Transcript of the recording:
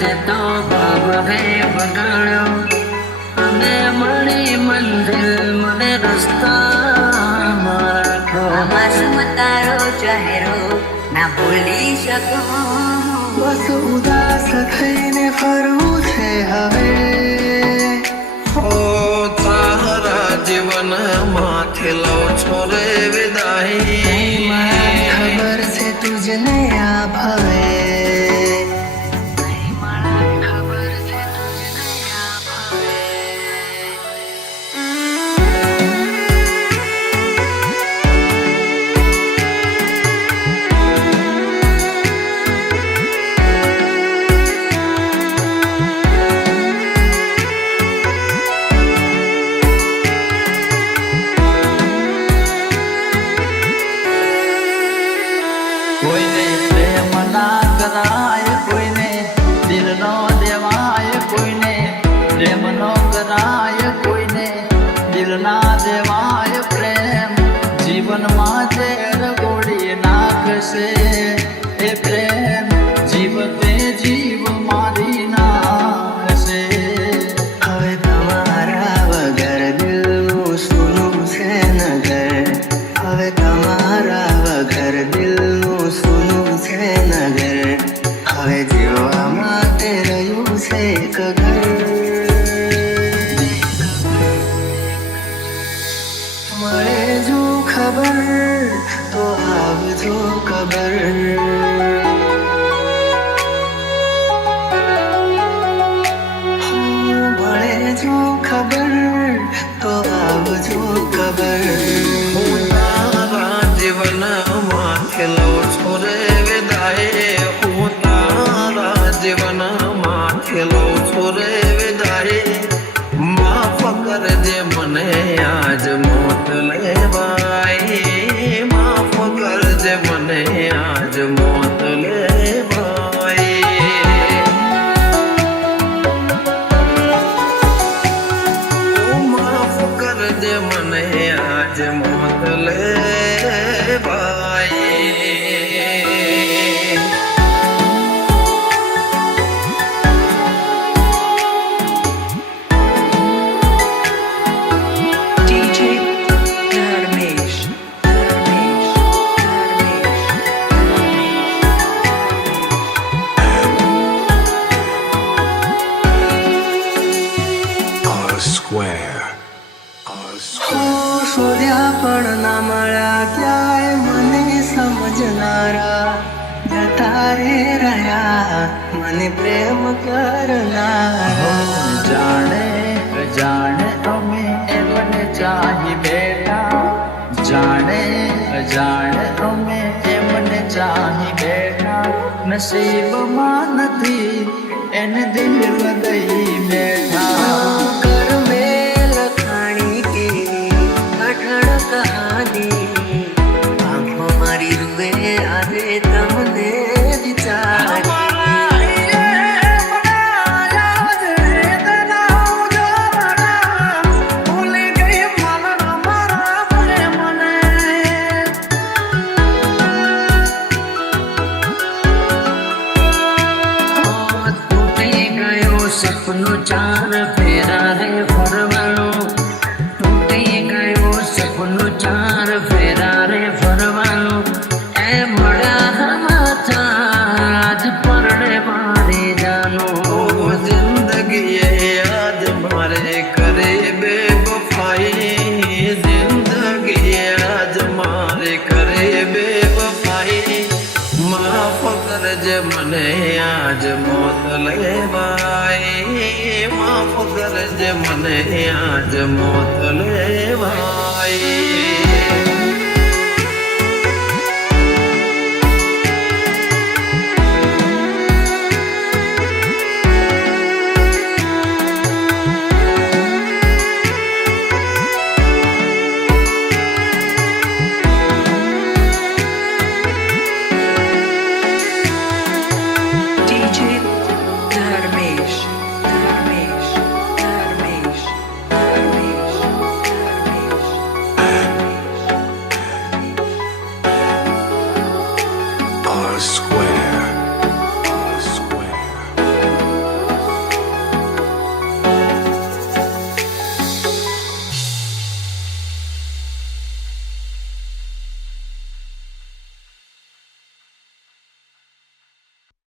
તે તો ભાવ હે બગાડ્યો અને મળી મંજિલ મને રસ્તા રાખો. માસૂમ તારો ચહેરો ના ભૂલી શકો. બસ ઉદાસ થઈને ફરવું છે હવે. ઓ તારા જીવન માંથી લઉં છો રે વિદાય. ખબર છે તુજને આ ભાવે. કોઈને પ્રેમ ના કરાય, કોઈને દિલ નો દેવાય, કોઈને પ્રેમ નો કરાય, કોઈને દિલ ના દેવાય. પ્રેમ જીવનમાં ઝેર ગોળી નાખશે. એ પ્રેમ જીવતે જીવ મારી નાખશે. હવે તમારા વગર દિલનું સૂનું છે નગર. હવે તમારા વગર દિલનું સૂનું છે નગર. હવે જીવવા માટે રહ્યું છે એક ઘર. મળે જો ખબર તો આવજો ખબર. મળે જો ખબર તો આવજો ખબર. હું તારા જીવન માંથી લઉં છો રે વિદાય. હું તારા જીવન માંથી લઉં છો રે વિદાય. માફ કરજે મને આજ મોત લેવાય. માફ કરજે મને આજ મોત લેવાય. માફ કરજે મને આજ મોત લેવાય. DJ Dharmesh. શોધ્યા પણ ના મળ્યા ક્યાંય મને સમજનારા. જતા રે રહ્યા મને પ્રેમ કરનારા. જાણે અજાણે અમે એમને ચાહી બેઠા. જાણે અજાણે અમે એમને ચાહી બેઠા. નસીબમાં નથી એને દિલ લગાઈ બેઠા. કર મેલ ખાણી કેવી કઠણ કહાની. આંખો મારી રૂવે આજે તમને વિચારી. તૂટી ગયો સપનું ચાર ફેરા રે ફરવાનું. તૂટી ગયો સપનું ચાર ફેરા રે ફરવાનું. એ મળ્યા હતા આજ પરણે મારી જાનું. જિંદગી યાદ મારે કરે બેવફાઈ. જિંદગી યાદ મારે કરે બેવફાઈ. માફ કરજે મને આજ મોત લેવાય. માફ કરજે મને આજ મોત લેવાય.